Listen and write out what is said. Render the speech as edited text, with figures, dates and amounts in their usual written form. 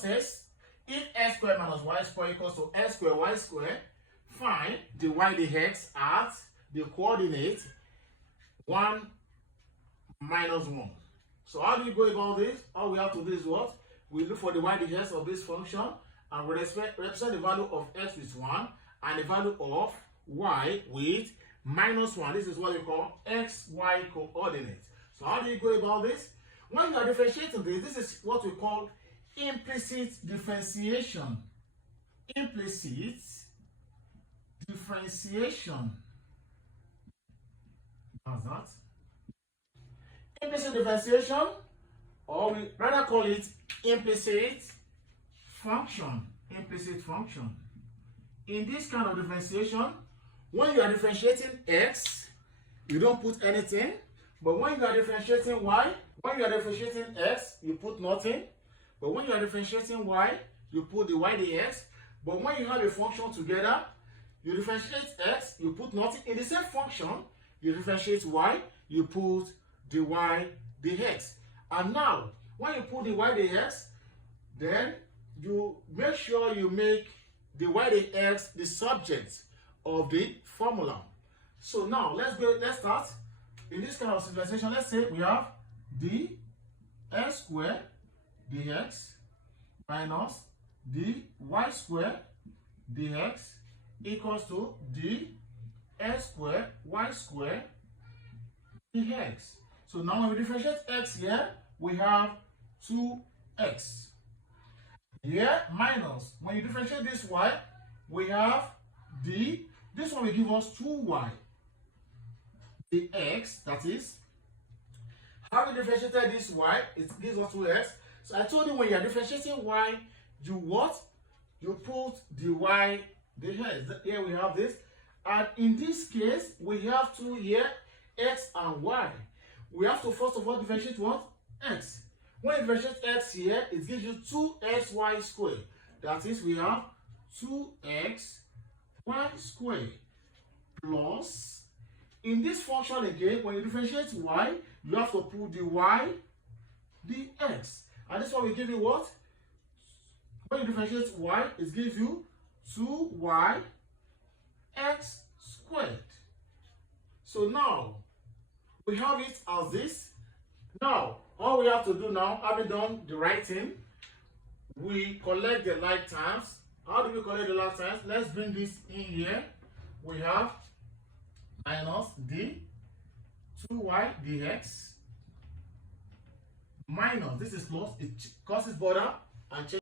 says if x squared minus y squared equals to x squared y squared, find the y, the x at the coordinate 1 minus 1. So how do you go about this? All we have to do is what? We look for the y, the x of this function, and we represent the value of x with 1 and the value of y with minus 1. This is what we call xy coordinate. So how do you go about this? When you are differentiating this is what we call implicit differentiation. Implicit differentiation. How's that? Implicit differentiation, or we rather call it implicit function. Implicit function. In this kind of differentiation, when you are differentiating x, you don't put anything. But when you are differentiating y, when you are differentiating x, you put nothing. But when you are differentiating y, you put the y, the x. But when you have a function together, you differentiate x, you put nothing. In the same function, you differentiate y, you put the y, the x. And now, when you put the y, the x, then you make sure you make the y, the x the subject of the formula. So now, let's start. In this kind of simplification, let's say we have the x squared dx minus the y squared dx equals to the x squared y squared dx. So now when we differentiate x here, we have 2x. Here minus, when you differentiate this y, we have this one will give us 2y. The x, that is, having differentiated this y, it gives us 2x. So I told you when you are differentiating y, you what? You put the y, the x. Here we have this. And in this case, we have 2 here, x and y. We have to first of all differentiate what? X. When you differentiate x here, it gives you 2xy squared. That is, we have 2xy squared plus, in this function again, when you differentiate y, you have to put the y, the x. And this one will give you what? When you differentiate y, it gives you 2y x squared. So now, we have it as this. Now, all we have to do now, having done the writing, we collect the like terms. How do we collect the like terms? Let's bring this in here. We have minus the 2y dx minus, this is plus, it crosses border and change